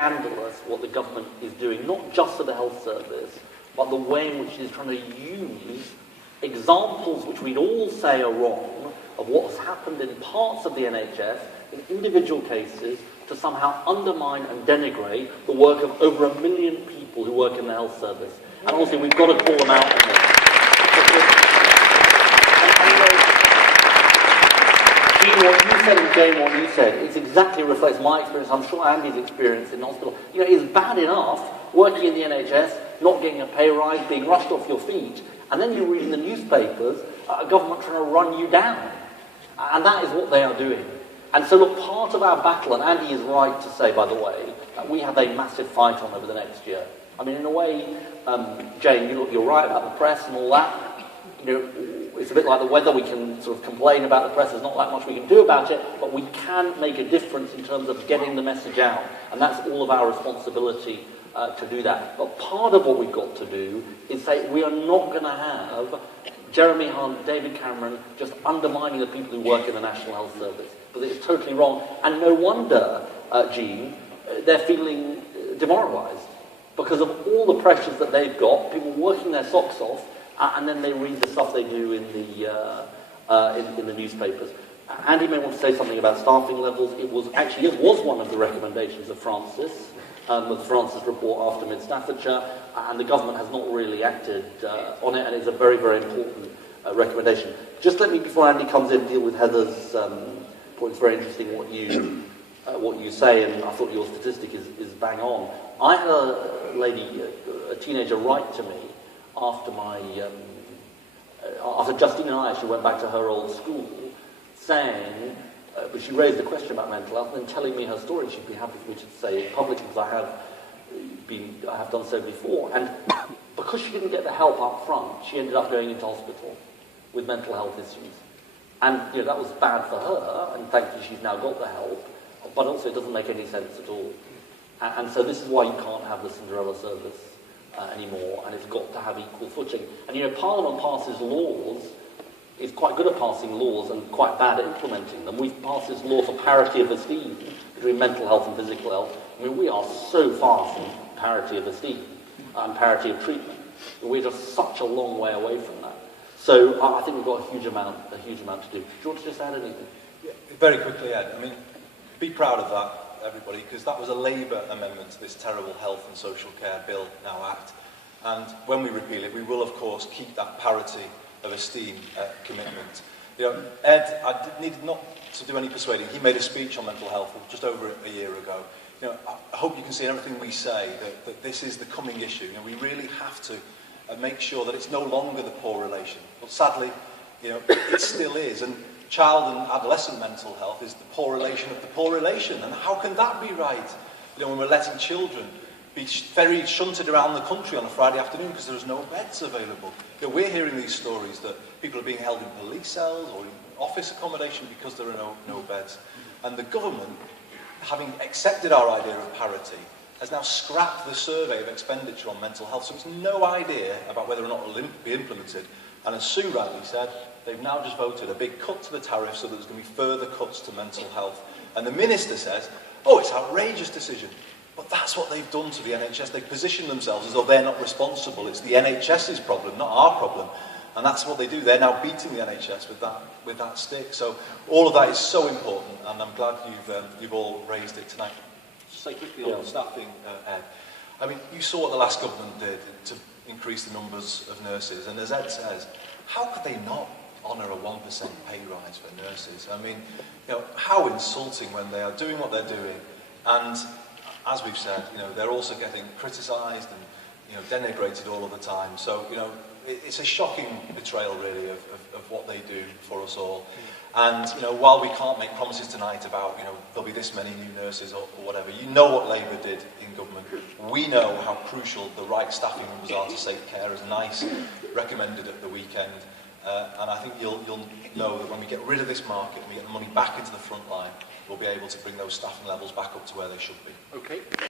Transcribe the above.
scandalous what the government is doing, not just for the health service, but the way in which it is trying to use examples which we'd all say are wrong of what has happened in parts of the NHS, in individual cases, to somehow undermine and denigrate the work of over 1 million people who work in the health service. And also, we've got to call them out on this. What you said and Jane, what you said, it exactly reflects my experience, I'm sure Andy's experience in hospital. You know, it's bad enough working in the NHS, not getting a pay rise, being rushed off your feet, and then you read in the newspapers a government trying to run you down. And that is what they are doing. And so, look, part of our battle, and Andy is right to say, by the way, that we have a massive fight on over the next year. I mean, in a way, Jane, you're right about the press and all that. You know, it's a bit like the weather. We can sort of complain about the press. There's not that much we can do about it, but we can make a difference in terms of getting the message out. And that's all of our responsibility to do that. But part of what we've got to do is say we are not going to have Jeremy Hunt, David Cameron just undermining the people who work in the National Health Service. But it's totally wrong. And no wonder, Jean, they're feeling demoralised because of all the pressures that they've got, people working their socks off, and then they read the stuff they do in the newspapers. Andy may want to say something about staffing levels. It was one of the recommendations of Francis, the Francis report after Mid-Staffordshire, and the government has not really acted on it, and it's a very, very important recommendation. Just let me, before Andy comes in, deal with Heather's point. It's very interesting what you say, and I thought your statistic is bang on. I had a lady, a teenager, write to me after Justine and I actually went back to her old school, saying, but she raised a question about mental health and then telling me her story. She'd be happy for me to say it publicly because I have done so before. And because she didn't get the help up front, she ended up going into hospital with mental health issues. And you know, that was bad for her, and thankfully she's now got the help, but also it doesn't make any sense at all. And so this is why you can't have the Cinderella service anymore, and it's got to have equal footing. And you know, Parliament passes laws, is quite good at passing laws and quite bad at implementing them. We've passed this law for parity of esteem between mental health and physical health. I mean, we are so far from parity of esteem and parity of treatment. We're just such a long way away from that. So I think we've got a huge amount to do. Do you want to just add anything? Yeah, very quickly, Ed. I mean, be proud of that, everybody, because that was a Labour amendment to this terrible Health and Social Care Bill, now Act. And when we repeal it, we will, of course, keep that parity of esteem commitment. You know, Ed, I needed not to do any persuading. He made a speech on mental health just over a year ago. You know, I hope you can see in everything we say that this is the coming issue. You know, we really have to make sure that it's no longer the poor relation. But sadly, you know, it still is. And child and adolescent mental health is the poor relation of the poor relation. And how can that be right? You know, when we're letting children be ferried, shunted around the country on a Friday afternoon because there's no beds available. You know, we're hearing these stories that people are being held in police cells or in office accommodation because there are no beds. And the government, having accepted our idea of parity, has now scrapped the survey of expenditure on mental health. So it's no idea about whether or not it will be implemented. And as Sue rightly said, they've now just voted a big cut to the tariff so that there's going to be further cuts to mental health. And the Minister says, oh, it's an outrageous decision. But that's what they've done to the NHS. They've positioned themselves as though they're not responsible. It's the NHS's problem, not our problem. And that's what they do. They're now beating the NHS with that stick. So all of that is so important, and I'm glad you've all raised it tonight. Just say quickly on staffing, Ed. I mean, you saw what the last government did to increase the numbers of nurses, and as Ed says, how could they not honour a 1% pay rise for nurses? I mean, you know, how insulting when they are doing what they're doing, and as we've said, you know, they're also getting criticised and, you know, denigrated all of the time. So, you know, it's a shocking betrayal, really, of what they do for us all. And, you know, while we can't make promises tonight about, you know, there'll be this many new nurses or whatever, you know what Labour did in government. We know how crucial the right staffing numbers are to safe care, as NICE recommended at the weekend. And I think you'll know that when we get rid of this market and we get the money back into the front line, we'll be able to bring those staffing levels back up to where they should be. Okay.